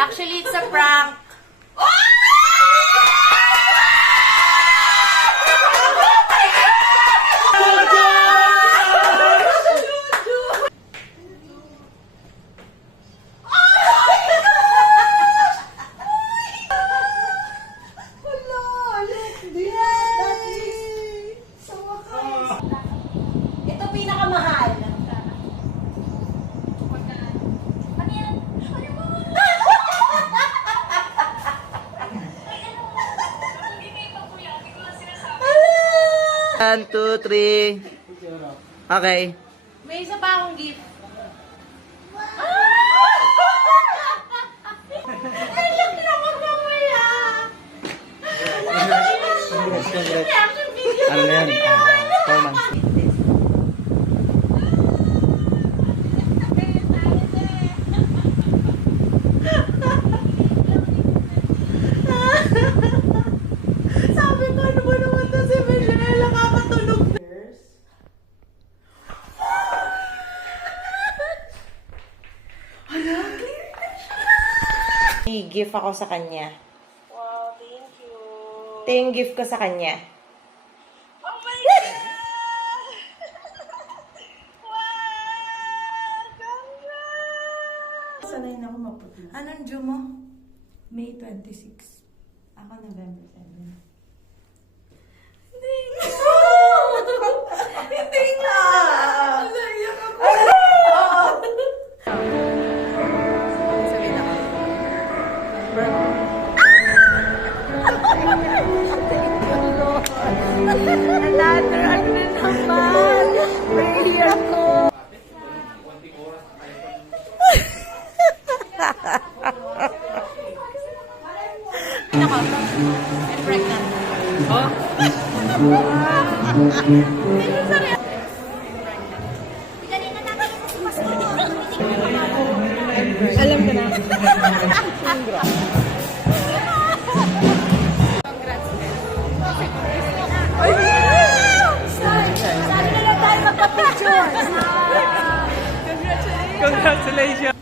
Actually, it's a prank. Ito pinakamahal. Ano yan? 1, 2, 3. Okay. May isa pa akong gift. Ay, lang naman mamaya. Reaction video. Ano na yan? Performance. Sabi ko, ano ba naman to si Michelle? Nakakatulog na. May gift ako sa kanya. Wow, thank you. Ito yung gift ko sa kanya. Oh my God! Wow! Congrats! Sanay na ako maputi. Anong due mo? May 26. Ako November 7. Hindi nga! Hindi nga! Naiyak ako. Sabihin ako. Another ano na naman. Prayer ko. Ako, I'm pregnant. Oh? Alam ko na. Congratulations!